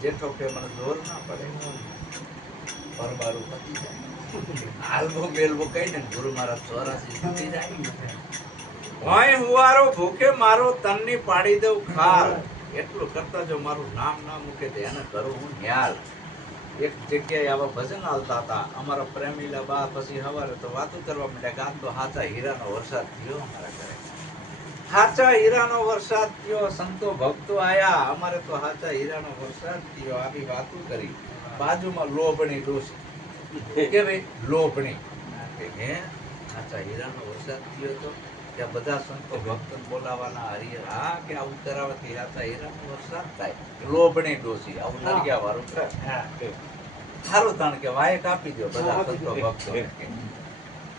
જેઠો કે મને જોર ના પડે પરબારું પતી જાય હાલવો મેલવો કઈ ને ગુરુ મહારાજ 84 તૂટી જાય હોય હુવારો ભૂખે મારો તનની પાડી દઉં ખાલ એટલું કરતા જો મારું નામ ના મૂકે તો એને કરું હું ન્યાલ એક જગ્યાએ આવા ભજન હાલતા હતા અમારા પ્રેમીલા બા પછી હવારે તો વાતો કરવા માંડ્યા કે આમ તો હાચા હીરાનો વરસાદ થયો અમારા ઘરે હાચા હીરાનો વરસાદ થયો સંતો ભક્તો આયા અમારે તો હાચા હીરાનો વરસાદ થયો આવી વાતો કરી બાજુમાં લોભણી ડોસી કે ભાઈ લોભણી હે હાચા હીરાનો વરસાદ થયો તો ત્યાં બધા સંતો ભક્તોને બોલાવાના હરિહર હા કે આવું કરાવવાથી હાચા હીરાનો વરસાદ થાય લોભણી ડોસી આવું નરિયા વાળું કરે સારું તાણ કે વાયક આપી દો બધા સંતો ભક્તો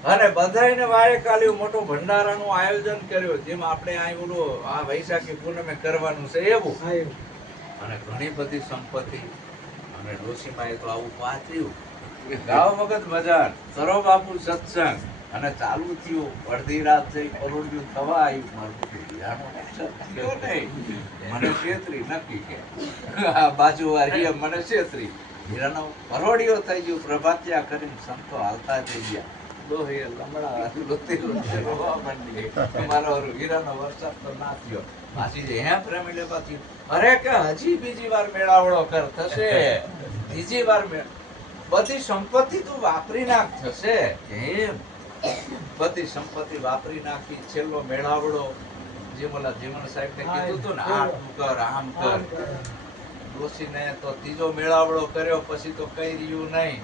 અને બધાયને વાયક આલ્યું મોટો ભંડારાનું આયોજન કર્યું જેમ આપણે આ ઓલું આ વૈશાખી પૂનમે કરવાનું છે એવું અને ઘણી બધી સંપત્તિ અને ડોશીમાએ તો આવું વાંચ્યું ગાવ વખત ભજન સરો બાપુ સત્સંગ અને ચાલુ થયું અડધી રાત જઈ પરોડ્યું થવા આવ્યું મારું મને છેતરી નક્કી કે બાજુ વાળી મને છેતરી હીરાનો પરોડિયો થઈ ગયો પ્રભાત્યા કરીને સંતો હાલતા થઈ ગયા દોહે લમડા રોતી રોતી રોવા માંડી મારો હીરાનો વરસાદ તો ના થયો પાછી જે હે પ્રેમીલે પાછી અરે કે હજી બીજી વાર મેળાવડો કર થશે બીજી વાર બધી સંપત્તિ તું વાપરી નાખ થશે એમ બધી સંપત્તિ વાપરી નાખી છેલ્લો મેળાવડો જેમલા જીવન સાહેબ ને કીધું હતું ને આ તું કર આમ કર ડોશીને તો ત્રીજો મેળાવડો કર્યો પછી તો કઈ રહ્યું નહીં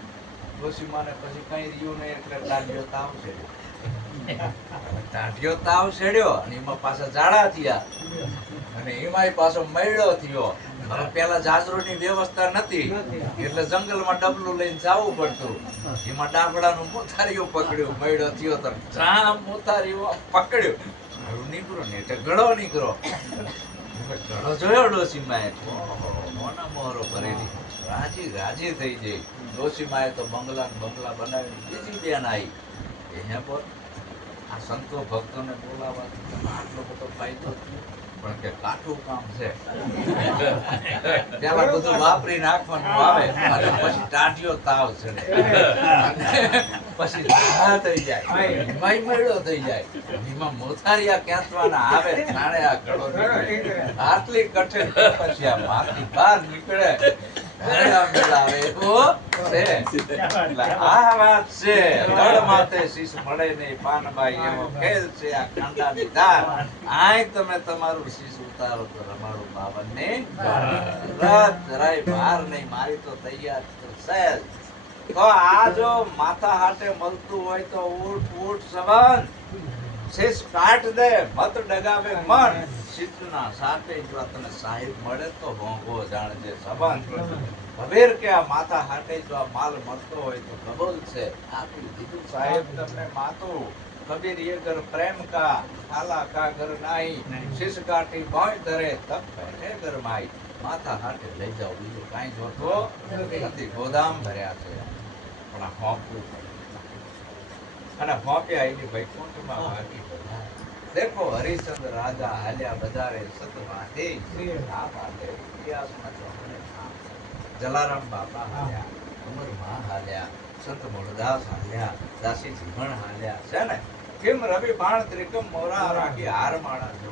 ડોશી માને પછી કઈ રહ્યું નહીં એટલે ટાઢિયો તાવ છેડ્યો અને એમાં પાછા ઝાડા થયા અને એમાંય પાછો મૈડો થયો હવે પેલા જાજરોની વ્યવસ્થા નથી એટલે જંગલમાં ડબલું લઈને જવું પડતું એમાં ડાબડાનું મોથારીઓ પકડ્યું મૈડો થયો તો જામ મોથારીઓ પકડ્યો નીકળો ને એટલે ગળો નીકળો ઘણો જોયો ડોશીમાએ મોના મોહરો ભરેલી રાજી થઈ જઈ ડોશીમાએ તો બંગલા બનાવી બીજી બેન આવી એને પર આ સંતો ભક્તોને બોલાવવાથી આટલો બધો ફાયદો થયો પણ કે કાઠું કામ છે પેલા બધું વાપરી નાખવાનું આવે અને પછી ટાઢિયો તાવ ચડે પછી ઝાડા થઈ જાય એમાંય મરડો થઈ જાય એમાં મોથારિયા ખેંચવાના આવે નાણે આ ઘડો આટલી કઠિન તપસ્યા માંથી બહાર નીકળે તમારું શીશ ઉતારો તો રમાડું બાવન ને બહાર નહીં મારી તો તૈયાર તો આ જો માથા હાટે મળતું હોય તો ઊઠ સવન શીશ કાટ દે મત ડગાવે મન શીતના સાથે જો તને સાહેબ મળે તો હોંગો જાણજે સબંધ ભવેર કે આ માથા હાટે જો આ માલ મળતો હોય તો કબૂલ છે આપી દીધું સાહેબ તમને માતું કબીર ये घर प्रेम का आला का घर नहीं શીશ કાઠી ભોય ધરે તબ બેઠે ઘર માઈ માથા હાટે લઈ જાવ બીજું કાઈ જોતો નથી ગોદામ ભર્યા છે પણ આ હોંપવું અને હોંપ્યા એની વૈકુંઠમાં વાગી બધા देखो हरिश्चंद्र राजा हाल्या बजारे सतवाते आ बाते इतिहासમાં તો મને જલારામ બાપા હાલ્યા અમર માં હાલ્યા સંત મોરદાસ હાલ્યા દાસી જીવણ હાલ્યા છે ને કેમ રવિ બાણ ત્રિકમ મોરા રાખી હાર માળા જો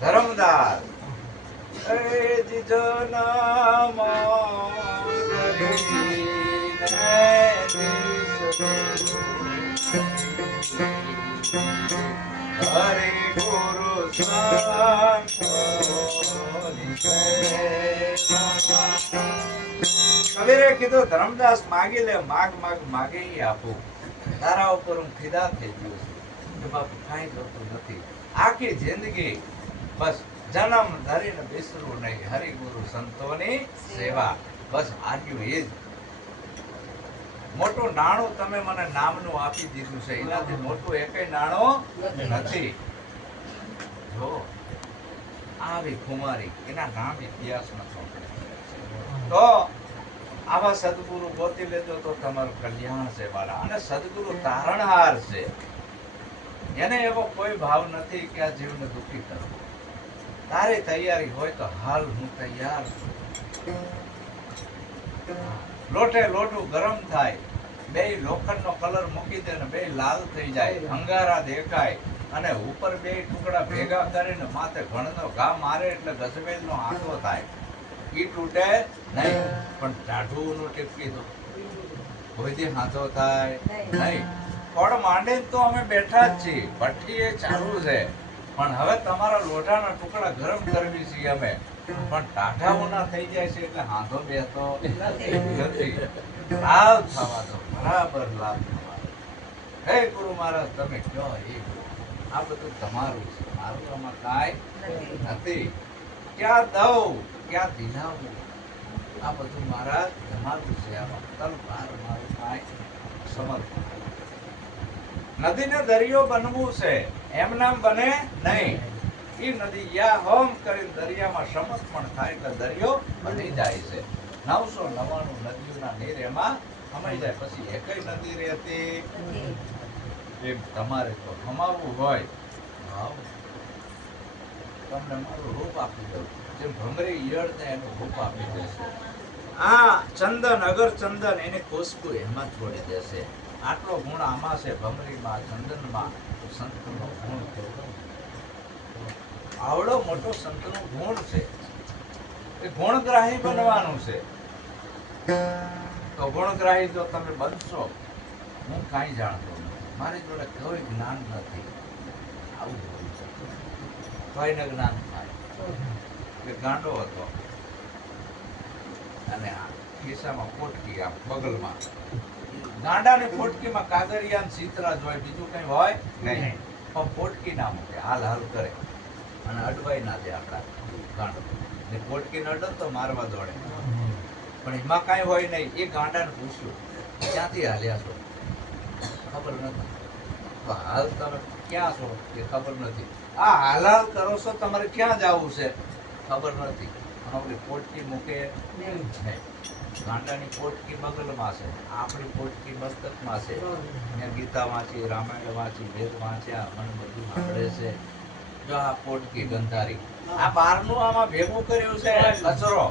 ધર્મદાસ એ જીજના હરે ગુરુ કબીરે કીધું ધર્મદાસ માગી લે માગે ઈ આપું તારા ઉપર હું ફિદા થઈ ગયો છું એમાં કાંઈ જોતું નથી આખી જિંદગી બસ જન્મ ધરીને બેસરું નહીં હરિગુરુ સંતોની સેવા બસ આગ્યું એ જ મોટું નાણું તમે મને નામનું આપી દીધું છે એનાથી મોટું એકય નાણું નથી જો આવી કુમારી એના નામ ઇતિહાસમાં ચોંટે તો આવા સદગુરુ ગોતી લેજો તો તમારું કલ્યાણ છે વાલા અને સદગુરુ તારણહાર છે એને એવો કોઈ ભાવ નથી કે આ જીવને દુઃખી કરવો તારી તૈયારી હોય તો હાલ હું તૈયાર છું લોટે લોટું ગરમ થાય, બે લોખંડનો કલર મૂકી દે ને બે લાલ થઈ જાય, અંગારા દેખાય અને ઉપર બે ટુકડા ભેગા કરીને માથે ઘણનો ઘા મારે એટલે ગજવેલનો હાથો થાય. ઈ તૂટે નહીં, પણ ટાઢું નું ટીપકી દો કોઈથી હાથો થાય નહીં. કોડ માંડીને તો અમે બેઠા જ છીએ, ભઠ્ઠી એ ચાલુ છે, પણ હવે તમારા લોઢાના ટુકડા ગરમ કરવી છીએ અમે, પણ ટાઢા ઉના થઈ જાય છે એટલે હાથો બેસતો નથી. લાભ થવા દો, બરાબર લાભ થવા દો. હે ગુરુ મહારાજ તમે કહો એ આ બધું તમારું છે, મારું આમાં કાંઈ નથી. ક્યાં દઉં ક્યાં દિલાવું, આ બધું મહારાજ તમારું છે, આમાં તલવાર મારું કાંઈ સમર્પણ. નદીને દરિયો બનવું છે, એમ નામ બને નહીં. ઈ નદી યા હોમ કરીને દરિયામાં સમર્પણ થાય એટલે દરિયો બની જાય છે. 999 નદીઓના નીર એમાં સમાઈ જાય, પછી એકય નદી રહેતી. એમ તમારે તો કમાવવું હોય, તમને મારું રૂપ આપી દઉં, જેમ ભમરી ઈયળને એનું રૂપ આપી દેશે. આ ચંદન અગર ચંદન એની ખુશ્બુ એમાં છોડી દેશે. આટલો ગુણ આમાં છે, ભમરીમાં, ચંદનમાં. સંતનો ગુણ કેવો, આવડો મોટો સંતનો ગુણ છે. એ ગુણગ્રાહી બનવાનું છે. તો ગુણગ્રાહી જો તમે બનશો, હું કાંઈ જાણતો નથી, મારી જોડે કોઈ જ્ઞાન નથી, આવું હોય છે, કોઈને જ્ઞાન થાય. એ ગાંડો હતો અને આ ખિસ્સામાં પોટકી, આમ બગલમાં ગાંડાની પોટકીમાં કાગળિયા ચિત્રા જ હોય, બીજું કઈ હોય નહીં. પણ પોટકી ના મૂકે, હાલ હાલ કરે અને અડવાઈ ના દે આપણા ગાંડો. ને પોટકી ન અડે તો મારવા દોડે, પણ એમાં કાંઈ હોય નહીં. એ ગાંડાને પૂછ્યું ક્યાંથી હાલ્યા છો, ખબર નથી. તો હાલ તમે ક્યાં છો એ ખબર નથી. આ હાલ હાલ કરો છો, તમારે ક્યાં જવું છે ખબર નથી. પણ આપણી પોટકી મૂકે નહીં. ગાંડાની પોટકી બગલમાં છે, આપણી પોટકી મસ્તકમાં છે. મેં ગીતા વાંચી, રામાયણ વાંચી, વેદ વાંચ્યા, મને બધું સાંભળે છે. જો આ પોટકી ગંધારી, આ બહારનું આમાં ભેગું કર્યું છે કચરો,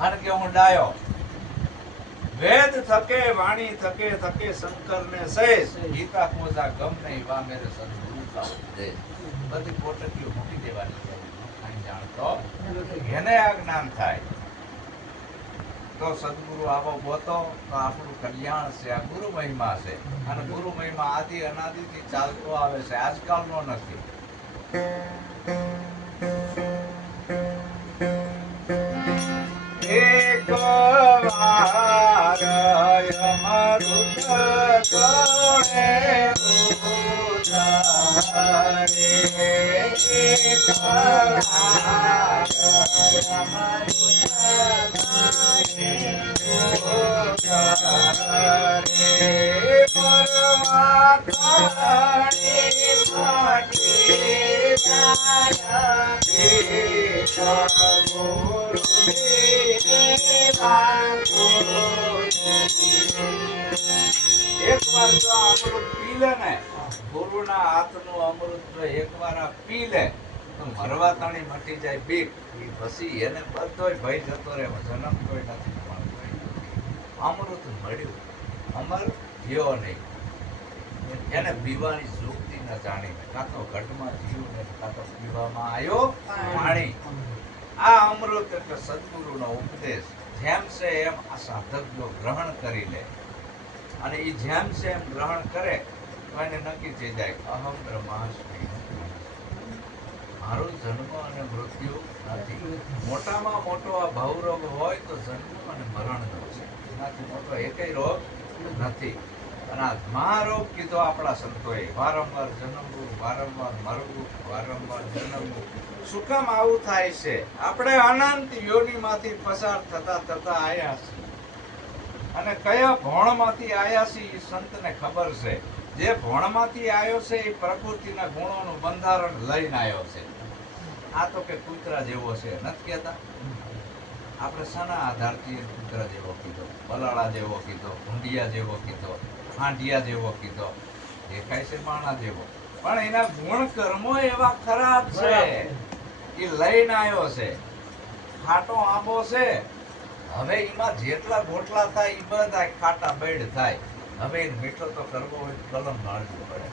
અને કે હું ડાયો. વેદ થકે વાણી થકે થકે શંકર ને શેષ, ગીતા કોઝા ગમ નહીં વા મેરે સદગુરુ કા ઉપદેશ. બધી પોટકીઓ મૂકી દેવાની છે, કાંઈ જાણતો એને આ જ્ઞાન થાય. તો સદગુરુ આવો ગોતો તો આપણું કલ્યાણ છે. આ ગુરુ મહિમા છે, અને ગુરુ મહિમા આદિ અનાદિથી ચાલતો આવે છે, આજકાલનો નથી. એક વાર અમૃત તોડે ઉતારે, એક વાર અમૃત એકવાર જો અમૃત પી લે ને, ગુરુના હાથનું અમૃત જો એકવાર આ પી લે તો મરવા તાણી મટી જાય બીક. પછી એને બધોય ભય જતો રહે, જન્મ કોઈ નથી, અમૃત મળ્યું, અમર ગયો નહીં. એને પીવાની જુગતી ન જાણી, કાં તો ઘટમાં જીવ્યું ને કાં તો પીવામાં આવ્યો પાણી. આ અમૃત એટલે સદગુરુનો ઉપદેશ. જેમ છે એમ આ સાધક જો ગ્રહણ કરી લે, અને એ જેમ છે એમ ગ્રહણ કરે તો એને નક્કી થઈ જાય અહમ બ્રહ્માસ્મિ, મારો જન્મ અને મૃત્યુ નથી. મોટામાં મોટો આ ભવરોગ હોય તો જન્મ અને મરણનો છે, એનાથી મોટો એકેય રોગ નથી. અને આ મહારોગ કીધો આપણા સંતોએ, વારંવાર જન્મવું, વારંવાર મરવું, વારંવાર જન્મવું. શું કામ આવું થાય છે? આપણે અનંત યોનિમાંથી પસાર થતા થતા આયા છીએ, અને કયા ભોણમાંથી આયા છીએ એ સંતને ખબર છે. જે ભોણમાંથી આવ્યો છે એ પ્રકૃતિના ગુણોનું બંધારણ લઈને આવ્યો છે. આ તો કે કૂતરા જેવો છે, નથી કહેતા? આપણે શાના આધારથી કૂતરા જેવો કીધો, બલાળા જેવો કીધો, ભૂંડિયા જેવો કીધો, હાંડિયા જેવો કીધો? દેખાય છે માણા જેવો, પણ એના ગુણ કર્મો એવા ખરાબ છે. એ લઈને આવ્યો છે. ખાટો આંબો છે હવે એમાં જેટલા ગોટલા થાય એ બધા ખાટા બેડ થાય. હવે એને મીઠો તો કરવો હોય તો કલમ વાળવું પડે.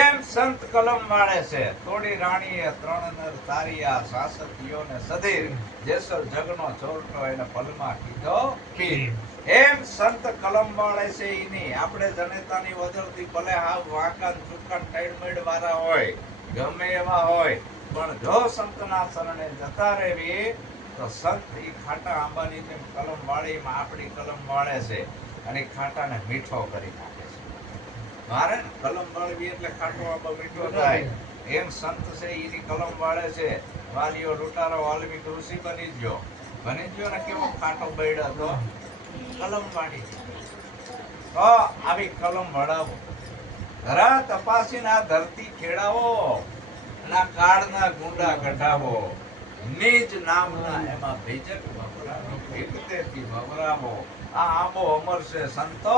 એમ સંત કલમ વાળે છે. તોડી રાણીએ ત્રણ નર તારિયા, સાસતીઓને સધીર, જેસલ જગનો ચોરટો એને પલમાં કીધો ખીર. એમ સંત કલમ વાળે છે એની આપણે જનેતાની વદળથી ભલે હાવ વાંકા ચૂકાન ટાઈડ વાળા હોય, ગમે એવા હોય, પણ જો સંતના શરણે જતા રહેવી તો સંત ઈ ખાટા આંબાની જેમ કલમ વાળીમાં આપણી કલમ વાળે છે અને ખાટાને મીઠો કરી નાખે છે. મારે ને કલમ વાળવી એટલે ખાટો આંબો મીઠો થાય. એમ સંત છે એની કલમ વાળે છે. વાલીઓ લૂંટારો વાલ્મીક ઋષિ બની ગયો ને કેવો ખાટો બૈડ હતો, કલમ વાળી. તો આવી કલમ વડાવો, ધરા તપાસીને આ ધરતી ખેડાવો, ના કાળના ગુંડા કઢાવો, નિજ નામના એમાં ભેજક વપરાવો, ભેગતેથી વપરાવો. આ આંબો અમર છે સંતો,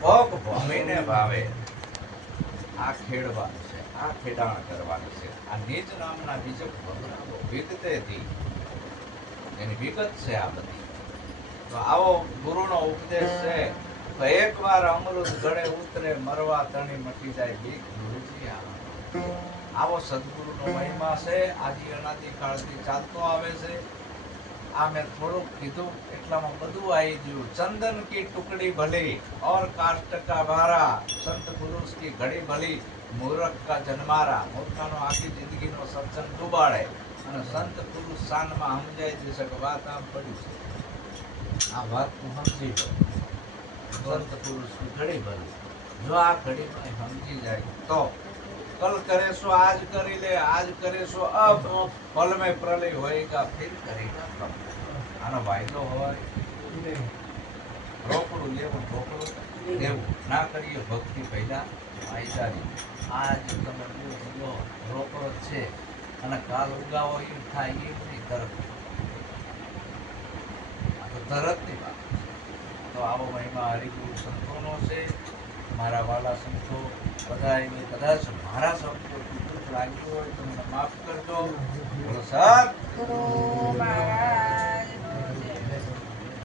ભોગ ભમીને ભાવે. આ ખેડવાનું છે, આ ખેડાણ કરવાનું છે. આ નિજ નામના બીજક વપરાવો, ભેગતેથી. એની વિગત છે આ બધી. તો આવો ગુરુનો ઉપદેશ છે. તો એકવાર અમૃત ગળે ઉતરે, મરવા તણી મટી જાય બીક, ગુરુજી આવો સદગુરુનો મહિમા છે. આદિ અનાદિ કાળથી ચાલતો આવે છે. આ મેં થોડુંક કીધું એટલામાં બધું આવી ગયું. ચંદન કી ટુકડી ભલી और काष्ट का भारा, संत पुरुष की घड़ी भली, मूर्ख का जन्मारा. મૂર્ખાનો આખી જિંદગીનો સત્સંગ ડૂબાડે અને સંત પુરુષ શાનમાં સમજાય જશે કે વાત આમ પડી છે. આ વાત તું સમજી લો. સંત પુરુષની ઘડી ભલી, જો આ ઘડીમાં સમજી જાય તો कल करे सो आज करी ले, आज करे सो अब, पल में प्रलय होएगा फिर करेगा कब. આનો વાયદો હોય રોકડું લેવું, રોકડું દેવું ના કરીએ ભક્તિ પહેલા વાયદાની. આજ તમે જો રોકડો છે અને કાલ ઉગાવો એમ થાય એમ નહીં, તરત. આ તો તરતની વાત. તો આવો મહિમા હરિગુરુ સંતોનો છે. મારા વાલા સંતો બધા કદાચ મારા શબ્દો દુઃખ લાગ્યું હોય તો મને માફ કરજો. બોલો સર.